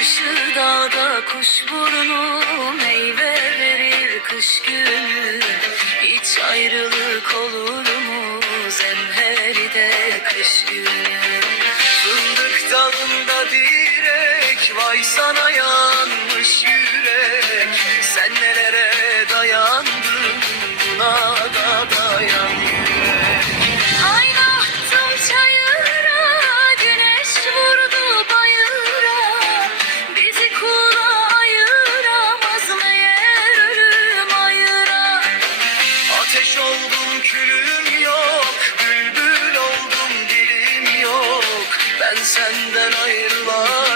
Dışı dağda kuşburnu meyve verir kış günü. Hiç ayrılık olur mu zemheride kış günü? Fındık dalında direk, vay sana yanmış yürek. Sen nelere dayandın, buna da dayan yürek. Kaynattım çayıra, güneş vurdu bayıra. Bizi kula ayıramaz meğer ölüm ayıra. Ateş oldum külüm yok, bülbül oldum dilim yok. Ben senden ayrılamam.